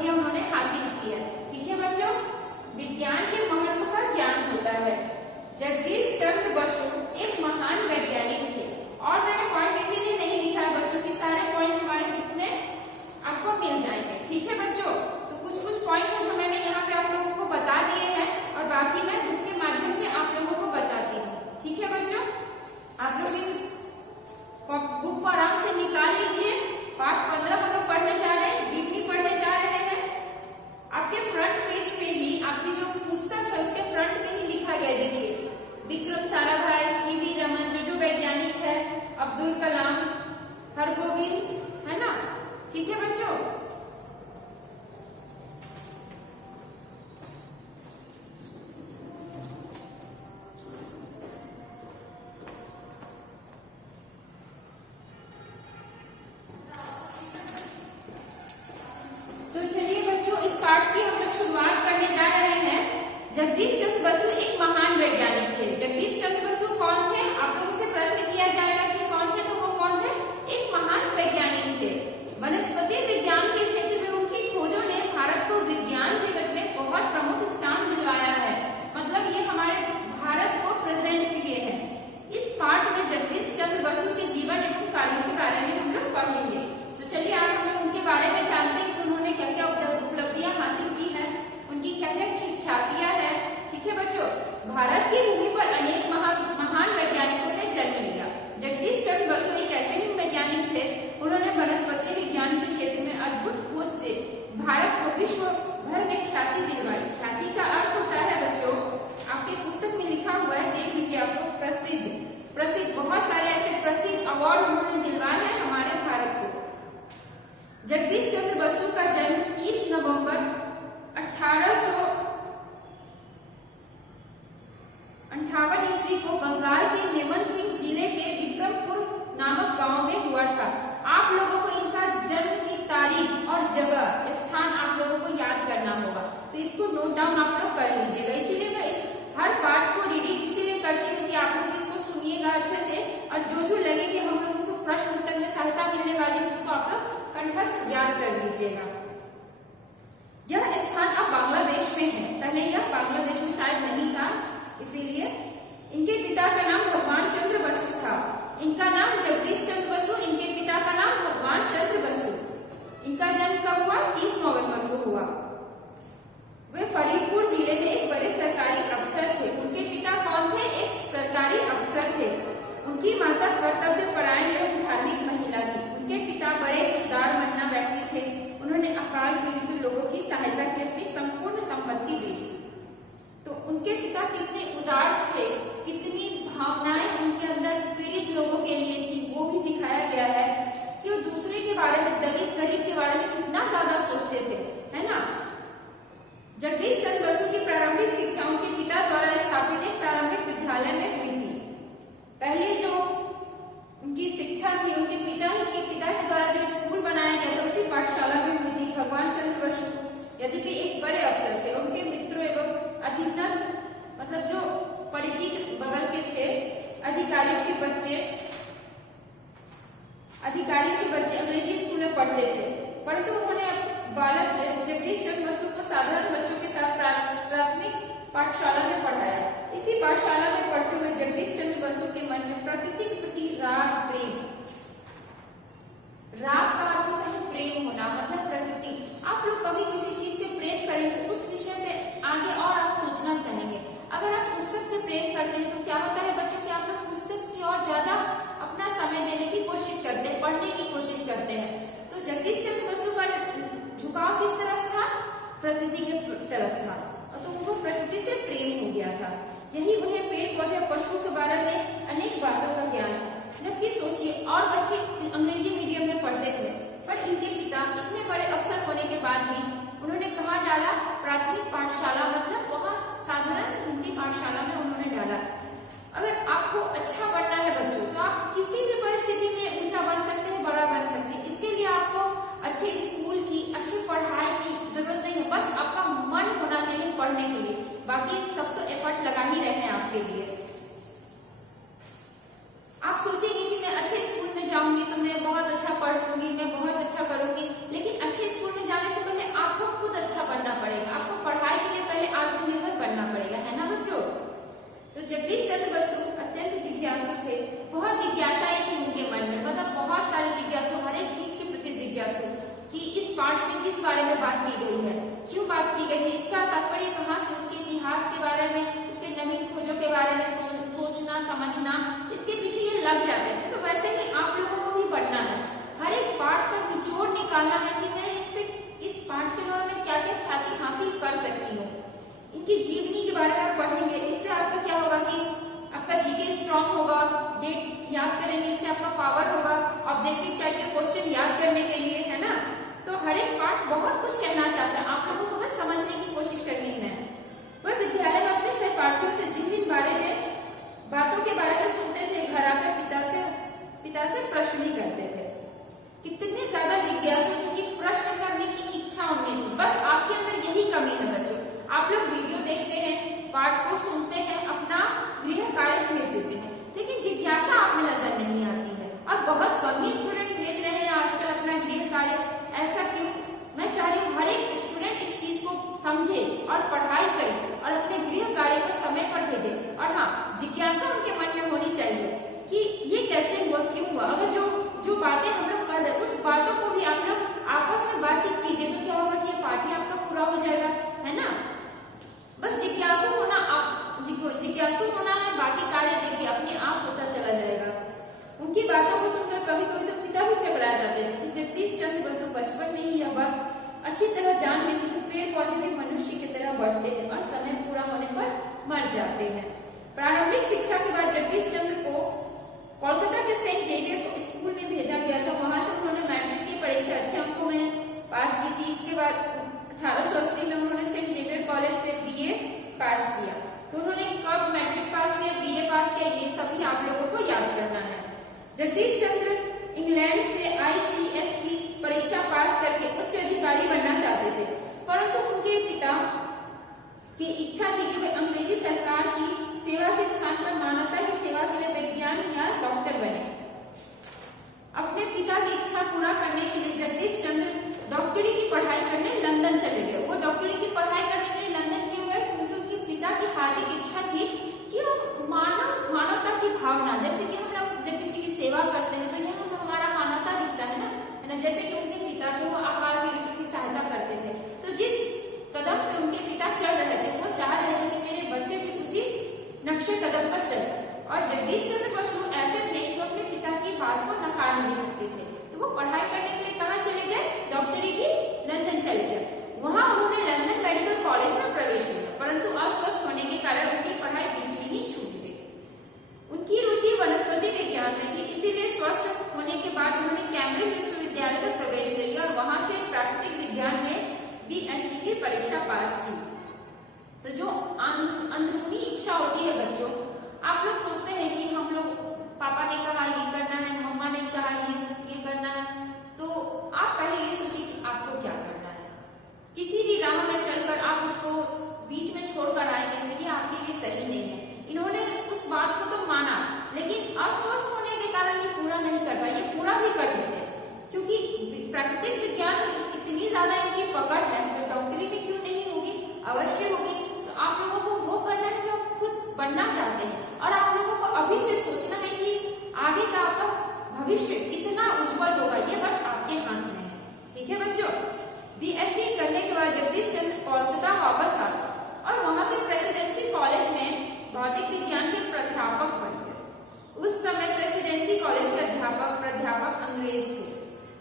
उपलब्धियां उन्होंने हासिल की है। ठीक है बच्चों, विज्ञान के महत्व का ज्ञान होता है। जगदीश चंद्र बसु एक महान वैज्ञानिक थे। और मैंने पॉइंट इसीलिए नहीं लिखा है बच्चों कि सारे पॉइंट हमारे कितने आपको मिल जाएंगे। ठीक है बच्चों, तो कुछ कुछ पॉइंट है जो मैंने यहाँ पे आप लोगों को बता दिए हैं और बाकी मैं बुक के माध्यम से आप लोगों को बताती हूँ। ठीक है बच्चों, आप लोग इस बुक को आराम से निकाल लीजिए। पाठ 15 हम लोग पढ़ने जा रहे हैं, जीवनी पढ़ने जा रहे हैं। आपके फ्रंट पेज पे ही आपकी जो पुस्तक है उसके फ्रंट पे ही लिखा गया, देखिए विक्रम साराभाई, सीवी रमन, जो वैज्ञानिक है, अब्दुल कलाम, हरगोविंद, है ना। ठीक है बच्चों, तो चलिए बच्चों इस पाठ की हम लोग शुरुआत करने जा रहे हैं। जगदीश चंद्र बसु एक महान वैज्ञानिक थे। जगदीश चंद्र बसु कौन थे? आप लोगों से प्रश्न किया जाएगा कि कौन थे, तो वो कौन थे? एक महान वैज्ञानिक थे। वनस्पति विज्ञान के क्षेत्र में उनकी खोजों ने भारत को विज्ञान जगत में बहुत प्रमुख स्थान दिलवाया है। मतलब ये हमारे भारत को प्रेजेंट किए हैं। इस पाठ में जगदीश चंद्र बसु के जीवन एवं कार्यों के बारे में हम लोग पढ़ेंगे। तो चलिए आज हम लोग उनके बारे में जानते हैं कि उन्होंने क्या क्या उपलब्धियां हासिल की है, उनकी क्या क्या ख्यातियां है। ठीक है बच्चों, भारत की भूमि पर अनेक महान वैज्ञानिकों ने जन्म लिया। जगदीश चंद्र बसु एक ऐसे ही वैज्ञानिक थे, उन्होंने वनस्पति विज्ञान के क्षेत्र में अद्भुत खोज से भारत को विश्व भर में ख्याति दिलवाई। ख्याति का अर्थ होता है बच्चों, आपकी पुस्तक में लिखा हुआ है, देख लीजिए आपको, प्रसिद्ध। बहुत सारे ऐसे प्रसिद्ध अवार्ड उन्होंने दिलवाए हैं हमारे भारत को। जगदीश चंद्र बसु का जन्म 30 नवंबर 1858 ईस्वी को बंगाल के नेमन सिंह जिले के विक्रमपुर नामक गांव में हुआ था। आप लोगों को इनका जन्म की तारीख और जगह, स्थान आप लोगों को याद करना होगा, तो इसको नोट डाउन आप लोग कर लीजिएगा। इसीलिए मैं इस हर पाठ को रीडिंग इसीलिए करती हूँ कि आप लोग इसको सुनिएगा अच्छे से, और जो लगे कि हम लोगों को प्रश्न उत्तर में सहायता मिलने वाली है उसको आप लोग कंठस्थ याद कर लीजिएगा। यह स्थान अब बांग्लादेश में है, पहले यह बांग्लादेश में शायद नहीं था, इसीलिए। इनके पिता का नाम भगवान चंद्र बसु था। इनका नाम जगदीश चंद्र बसु, इनके पिता का नाम भगवान चंद्र बसु। इनका जन्म कब हुआ? 30 नवंबर को हुआ। वे फरीदपुर जिले में एक बड़े सरकारी अफसर थे। उनके पिता कौन थे? एक सरकारी अफसर थे। उनकी माता कर्तव्य परायण एवं धार्मिक महिला थी। उनके पिता बड़े उदार मन्ना व्यक्ति थे। उन्होंने अकाल पीड़ित लोगों की सहायता के लिए अपनी संपूर्ण संपत्ति बेच दी। तो उनके पिता कितने उदार थे, कितनी भावनाएं उनके अंदर पीड़ित लोगों के लिए थी, वो भी दिखाया गया है कि वो दूसरे के बारे में, दलित गरीब के बारे में कितना ज्यादा सोचते थे, है ना। जगदीश चंद्र बसु की प्रारंभिक शिक्षा उनके पिता द्वारा स्थापित एक प्रारंभिक विद्यालय में हुई थी। पहले जो उनकी शिक्षा थी उनके पिता के द्वारा जो स्कूल बनाया गया था उसी पाठशाला में हुई थी। भगवान चंद्र बसु यदि कि एक बड़े अफसर थे, उनके मित्रों एवं अधीनस्थ, मतलब जो परिचित बगल के थे, अधिकारियों के बच्चे अंग्रेजी स्कूल में पढ़ते थे, परंतु उन्होंने बालक जगदीश चंद्र बसु को साधारण बच्चों के साथ प्राथमिक पाठशाला में पढ़ाया। इसी पाठशाला में पढ़ते हुए जगदीश चंद्र बसु के मन में प्रकृति के प्रति राग, प्रेम, राग का अर्थ होता है प्रेम होना, मतलब प्रकृति। आप लोग कभी किसी चीज से प्रेम करेंगे तो उस विषय पे आगे और आप सोचना चाहेंगे। अगर आप पुस्तक से प्रेम करते हैं तो क्या होता है बच्चों कि आप लोग पुस्तक की और ज्यादा अपना समय देने की कोशिश करते हैं, पढ़ने की कोशिश करते हैं। तो जगदीश चंद्र बसु का झुकाव किस तरफ था? प्रकृति के तरफ था, तो उनको प्रकृति से प्रेम हो गया था। यही उन्हें पेड़ पौधे पशुओं के बारे में अनेक बातों का ज्ञान है। जबकि सोचिए और बच्चे अंग्रेजी मीडियम में पढ़ते थे, पर इनके पिता इतने बड़े अफसर होने के बाद भी उन्होंने कहाँ डाला? प्राथमिक पाठशाला, मतलब वहाँ साधारण हिंदी पाठशाला में उन्होंने डाला। अगर आपको अच्छा बनना है बच्चों, तो आप किसी भी परिस्थिति में ऊंचा बन सकते हैं, बड़ा बन सकते हैं। इसके लिए आपको अच्छे स्कूल की, अच्छी पढ़ाई की जरूरत नहीं है, बस आपका मन होना चाहिए पढ़ने के लिए। बाकी सब तो एफर्ट लगा ही रहे हैं आपके लिए। आप सोचेंगे कि मैं अच्छे स्कूल में जाऊंगी तो मैं बहुत अच्छा पढ़ लूंगी, मैं बहुत अच्छा करूंगी, लेकिन अच्छे स्कूल में जाने से पहले आपको किस बारे में बात की गई है, क्यों बात की गई है, इसका तात्पर्य कहाँ से, उसके इतिहास के बारे में, उसके नवीन खोजों के बारे में सोचना समझना, इसके पीछे ये लग जाते थे। तो वैसे ही आप लोगों को भी पढ़ना है, हर एक पाठ का निचोड़ निकालना है कि मैं इनसे इस पाठ के द्वारा मैं क्या क्या ख्याति हासिल कर सकती हूँ। इनकी जीवनी के बारे में पढ़ेंगे, इससे आपका क्या होगा कि आपका जीके स्ट्रांग होगा, डेट याद करेंगे, इससे आपका पावर होगा ऑब्जेक्टिव टाइप के क्वेश्चन याद करने के लिए, है ना। तो हर एक पाठ बहुत कुछ कहना चाहता है, आप लोगों को बस समझने की कोशिश करनी है। वह विद्यालय में अपने सहपाठियों से जिन बारे में बातों के बारे में सुनते थे, घर आकर पिता से प्रश्न भी करते थे। कितने ज्यादा जिज्ञासु थे कि प्रश्न करने की इच्छा उनमें थी। बस आपके अंदर यही कमी है बच्चों, आप लोग वीडियो देखते हैं, पाठ को सुनते हैं, अपना गृह कार्य भेज देते हैं, लेकिन जिज्ञासा आप में नजर नहीं आती है। और बहुत कम ही स्टूडेंट भेज रहे हैं आजकल अपना गृह कार्य। ऐसा क्यों? मैं चाह रही हूँ हर एक स्टूडेंट इस चीज को समझे और पढ़ाई करे और अपने गृह कार्य को समय पर भेजे। और हाँ, जिज्ञासा उनके मन में होनी चाहिए कि ये कैसे हुआ, क्यों हुआ। अगर जो बातें हम लोग कर रहे हैं उस बातों को भी आप लोग आपस में बातचीत कीजिए, तो क्या होगा कि ये पाठ ही आपका पूरा हो जाएगा, है ना। बस जिज्ञासु होना है, बाकी कार्य देखिए अपने आप होता चला जाएगा। उनकी बातों को सुनकर कभी कभी तो पिता भी चकरा जाते थे कि जगदीश चंद्र बसु बचपन में ही यह बात अच्छी तरह जान लेते कि पेड़ पौधे भी मनुष्य की तरह बढ़ते हैं और समय पूरा होने पर मर जाते हैं। प्रारंभिक शिक्षा के बाद जगदीश चंद्र को कोलकाता के सेंट जेवियर स्कूल में भेजा गया था। वहां से उन्होंने मैट्रिक की परीक्षा अच्छे अंकों में पास की थी। इसके बाद 1880 में उन्होंने सेंट जेवियर कॉलेज से बीए पास किया। तो उन्होंने कब मैट्रिक पास किया, बीए पास किया, ये सभी आप लोगों को याद करना है। जगदीश चंद्र इंग्लैंड से ICS की परीक्षा पास करके उच्च अधिकारी बनना चाहते थे, परंतु उनके पिता की इच्छा थी कि वे अंग्रेजी सरकार की सेवा के स्थान पर मानवता की सेवा के लिए वैज्ञान या डॉक्टर बने। अपने पिता की इच्छा पूरा करने के लिए जगदीश चंद्र डॉक्टरी की पढ़ाई करने लंदन चले गए। वो डॉक्टरी की पढ़ाई करने के लिए लंदन क्यों गए? क्योंकि उनके पिता की हार्दिक इच्छा थी कि वो मानवता की भावना, जैसे कि हम लोग जब किसी की सेवा करते हैं तो यहाँ हमारा मानवता दिखता है ना। जैसे कि उनके पिता थे वो अकाल पीड़ितों की सहायता करते थे, तो जिस कदम पे उनके पिता चल रहे थे वो चाह रहे थे कि मेरे बच्चे भी उसी नक्शे कदम पर चले। और जगदीश चंद्र बसु ऐसे थे कि अपने पिता की बात को नकार नहीं सकते थे, तो वो पढ़ाई करने के लिए कहाँ चले गए? डॉक्टरी की लंदन चले गए। वहां उन्होंने लंदन मेडिकल कॉलेज में प्रवेश लिया, परंतु अस्वस्थ होने के कारण उनकी पढ़ाई बीच में ही छूट गई। उनकी रुचि वनस्पति विज्ञान में थी, इसीलिए स्वस्थ होने के बाद उन्होंने कैम्ब्रिज विश्वविद्यालय में प्रवेश ले लिया और वहां से प्राकृतिक विज्ञान में BSc की परीक्षा पास की। तो जो अंदरूनी इच्छा होती है बच्चों, आप लोग सोचते हैं कि हम लोग पापा ने कहा ये करना है, मम्मा ने कहा ये करना है, तो आप पहले ये सोचिए कि आपको क्या करना है। किसी भी राह में चलकर आप उसको बीच में छोड़कर आएंगे तो ये आपके लिए सही नहीं है। इन्होंने उस बात को तो माना, लेकिन अस्वस्थ होने के कारण ये पूरा नहीं कर पाए। ये पूरा भी कर लेते क्योंकि प्राकृतिक विज्ञान में इतनी ज्यादा इनकी पकड़ है, तो डॉक्टरी में क्यों नहीं होगी? अवश्य होगी। तो आप लोगों को वो करना है जो आप खुद बनना चाहते हैं, और आप लोगों को अभी से सोचना है कि आगे का आपका भविष्य कितना उज्जवल होगा, ये बस आपके हाथ में है। ठीक है बच्चों। BSc करने के बाद जगदीश चंद्र कोलकाता वापस आए और वहां के प्रेसिडेंसी कॉलेज में भौतिक विज्ञान के प्राध्यापक बन गए। उस समय प्रेसिडेंसी कॉलेज के प्राध्यापक अंग्रेज थे।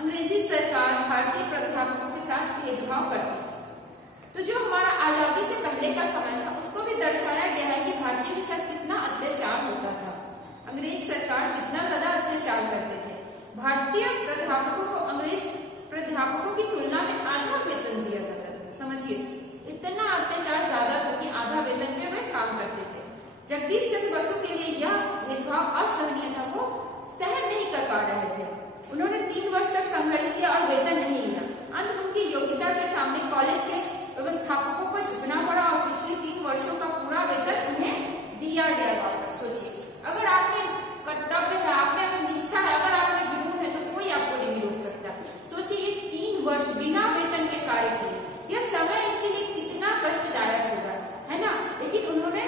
अंग्रेजी सरकार भारतीय प्राध्यापकों के साथ भेदभाव करती थी। तो जो हमारा आजादी से पहले का समय था उसको भी दर्शाया गया है कि भारतीयों के साथ कितना अत्याचार होता था, अंग्रेज सरकार कितना ज्यादा अत्याचार करते थे। भारतीय प्राध्यापकों को अंग्रेज प्राध्यापकों की तुलना में आधा वेतन दिया जाता था। समझिए, इतना अत्याचार ज्यादा था कि आधा वेतन पे वे काम करते थे। जगदीश चंद्र बसु के लिए यह भेदभाव असहनीय था, वो सहन नहीं कर पा रहे थे। उन्होंने 3 वर्ष तक संघर्ष किया और वेतन नहीं लिया। अंत में उनकी योग्यता के सामने कॉलेज के व्यवस्थापकों को झुकना पड़ा और पिछले 3 वर्षों का पूरा वेतन उन्हें दिया गया वापस। सोचिए, अगर आप में कर्तव्य है, आप में अगर निष्ठा है, अगर आप में जुनून है, तो कोई आपको नहीं रोक सकता। सोचिए, ये 3 वर्ष बिना वेतन के कार्य किए, यह समय इनके लिए कितना कष्टदायक होगा, है ना। लेकिन उन्होंने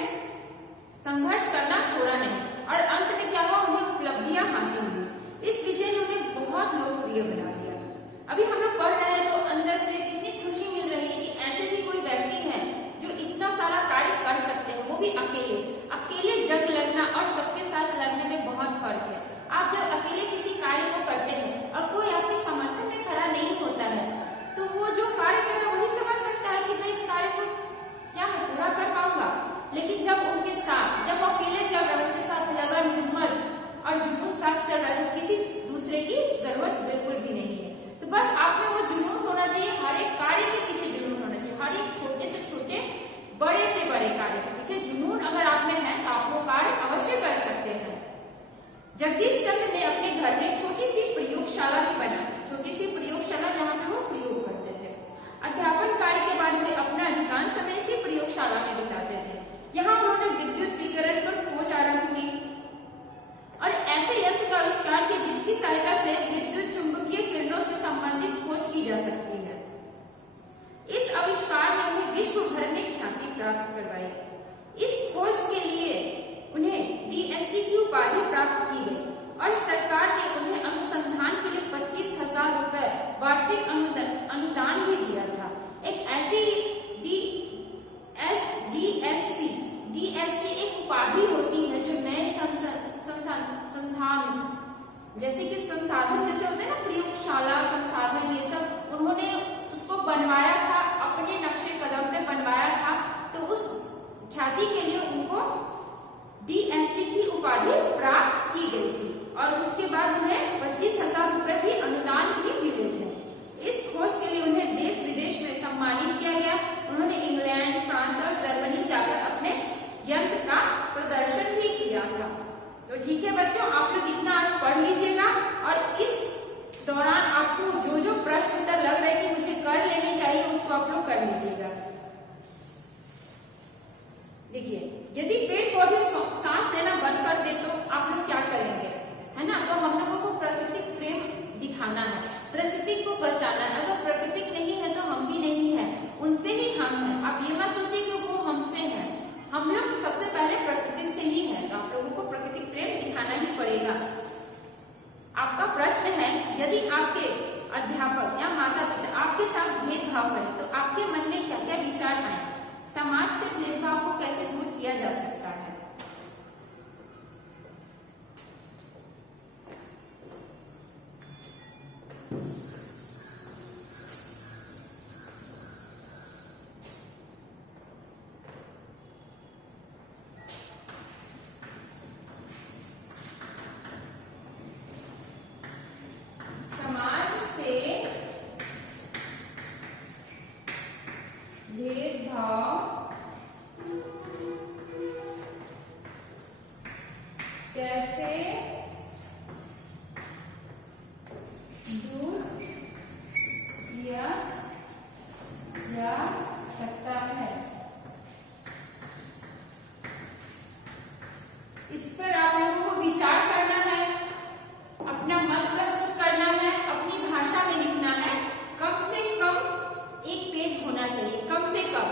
संघर्ष करना छोड़ा नहीं और अंत में क्या हुआ, उन्हें उपलब्धियां हासिल हुई। इस विजय ने उन्हें बहुत लोकप्रिय बना दिया। अभी हम लोग पढ़ रहे हैं तो अंदर से वार्षिक अनुदान भी दिया था। एक ऐसी DSC एक उपाधि होती है जो नए संसाधन जैसे कि संसाधन जैसे होते हैं ना, प्रयोगशाला संसाधन, ये सब उन्होंने उसको बनवाया था, अपने नक्शे कदम पे बनवाया था। तो उस ख्याति के लिए उनको DSC की उपाधि प्राप्त की गई थी और उसके बाद उन्हें 25,000 रुपए भी अनुदान भी मिले थे। इस खोज के लिए उन्हें देश विदेश में सम्मानित किया गया। उन्होंने इंग्लैंड, फ्रांस और जर्मनी जाकर अपने यंत्र का प्रदर्शन भी किया था। तो ठीक है बच्चों, आप लोग इतना आज पढ़ लीजिएगा और इस दौरान आपको जो जो प्रश्न उत्तर लग रहा है कि मुझे कर लेने चाहिए उसको आप लोग कर लीजिएगा। देखिए, यदि पेड़ पौधे सांस लेना बंद कर दे तो आप लोग क्या करेंगे, है ना? तो हम लोगों को प्राकृतिक प्रेम दिखाना है, प्रकृति को बचाना है। अगर प्रकृति नहीं है तो हम भी नहीं है, उनसे ही हम हैं। आप ये मत सोचिए कि वो हमसे हैं, हम लोग सबसे पहले प्रकृति से ही हैं। तो आप लोगों को प्राकृतिक प्रेम दिखाना ही पड़ेगा। आपका प्रश्न है, यदि आपके अध्यापक या माता पिता आपके साथ भेदभाव करें तो आपके मन में क्या क्या विचार आए? समाज से भेदभाव को कैसे दूर किया जा सकता है? समाज से भेदभाव कैसे दूर किया जा सकता है? इस पर आप लोगों को विचार करना है, अपना मत प्रस्तुत करना है, अपनी भाषा में लिखना है। कम से कम एक पेज होना चाहिए, कम से कम।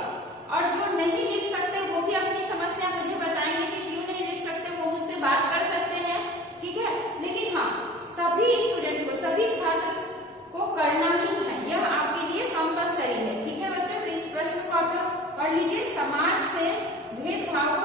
और जो नहीं लिख सकते वो भी अपनी समस्या मुझे बताएंगे कि क्यों नहीं लिख सकते, वो मुझसे बात कर सकते हैं, ठीक है? लेकिन हाँ, सभी स्टूडेंट को, सभी छात्र को करना ही है, यह आपके लिए कंपलसरी है, ठीक है बच्चों? तो इस प्रश्न को आप लोग पढ़ लीजिए, समाज से भेदभाव को